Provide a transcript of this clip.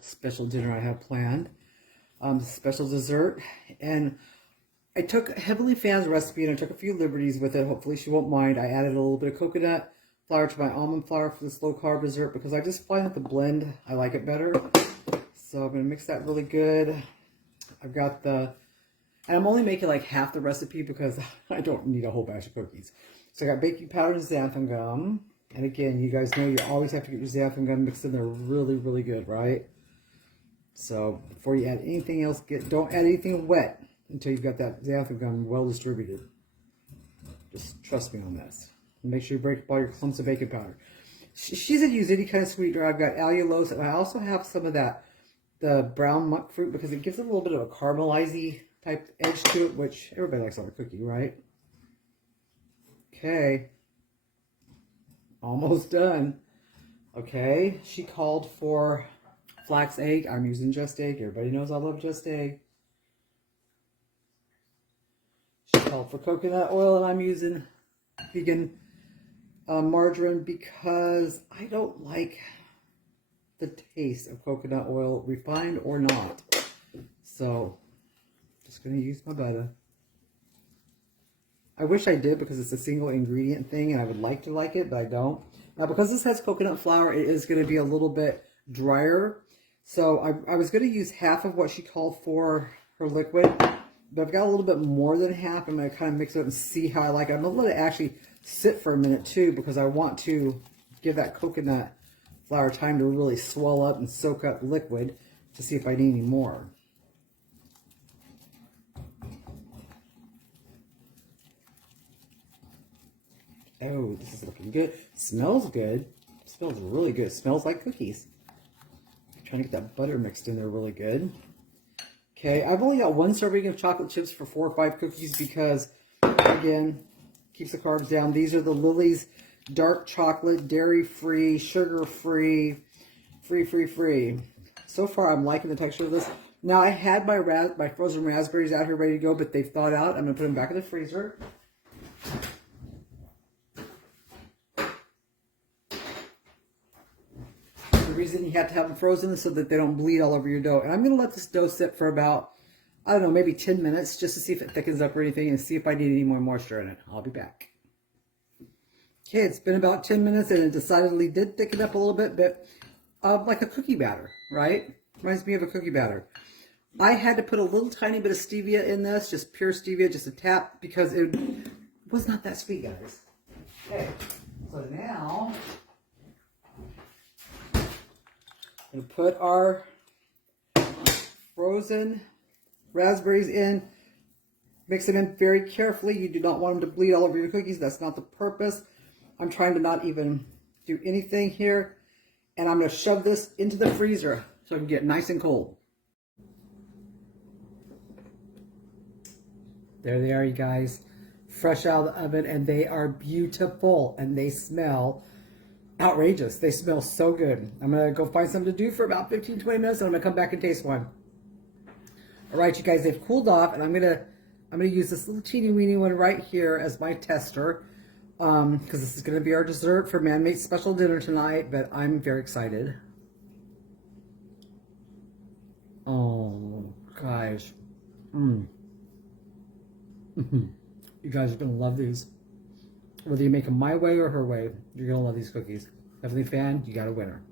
special dinner I have planned, special dessert, and I took Heavenly Fan's recipe and I took a few liberties with it. Hopefully she won't mind. I added a little bit of coconut flour to my almond flour for this low carb dessert because I just find that the blend, I like it better. So I'm going to mix that really good. I've got and I'm only making like half the recipe because I don't need a whole batch of cookies. So I got baking powder and xanthan gum. And again, you guys know you always have to get your xanthan gum mixed in there really, really good, right? So before you add anything else, don't add anything wet until you've got that xanthan gum well distributed. Just trust me on this. And make sure you break up all your clumps of baking powder. She said use any kind of sweetener. I've got allulose, and I also have some of the brown Monkfruit because it gives it a little bit of a caramelizing type edge to it, which everybody likes on a cookie, right? Okay. Almost done. Okay. She called for flax egg. I'm using just egg. Everybody knows I love just egg. She called for coconut oil, and I'm using vegan margarine because I don't like the taste of coconut oil, refined or not. So, just going to use my butter. I wish I did because it's a single ingredient thing and I would like to like it, but I don't. Now, because this has coconut flour, it is going to be a little bit drier. So I was going to use half of what she called for her liquid, but I've got a little bit more than half. I'm going to kind of mix it up and see how I like it. I'm going to let it actually sit for a minute too because I want to give that coconut flour time to really swell up and soak up liquid to see if I need any more. Oh, this is looking good. Smells good. Smells really good. Smells like cookies. I'm trying to get that butter mixed in there really good. Okay, I've only got one serving of chocolate chips for 4 or 5 cookies because, again, keeps the carbs down. These are the Lily's dark chocolate, dairy-free, sugar-free, free. So far, I'm liking the texture of this. Now, I had my frozen raspberries out here ready to go, but they've thawed out. I'm going to put them back in the freezer. The reason you have to have them frozen is so that they don't bleed all over your dough. And I'm going to let this dough sit for about, I don't know, maybe 10 minutes just to see if it thickens up or anything and see if I need any more moisture in it. I'll be back. Okay, it's been about 10 minutes and it decidedly did thicken up a little bit, but like a cookie batter, right? Reminds me of a cookie batter. I had to put a little tiny bit of stevia in this, just pure stevia, just a tap, because it was not that sweet, guys. Okay, so now we're going to put our frozen raspberries in. Mix them in very carefully. You do not want them to bleed all over your cookies. That's not the purpose. I'm trying to not even do anything here. And I'm going to shove this into the freezer so it can get nice and cold. There they are, you guys. Fresh out of the oven, and they are beautiful. And they smell outrageous. They smell so good. I'm going to go find something to do for about 15-20 minutes, and I'm going to come back and taste one. All right, you guys, they've cooled off, and I'm going to use this little teeny weeny one right here as my tester, because this is going to be our dessert for Man-Made special dinner tonight, but I'm very excited. Oh, guys. You guys are going to love these. Whether you make them my way or her way, you're going to love these cookies. Heavenly Fan, you got a winner.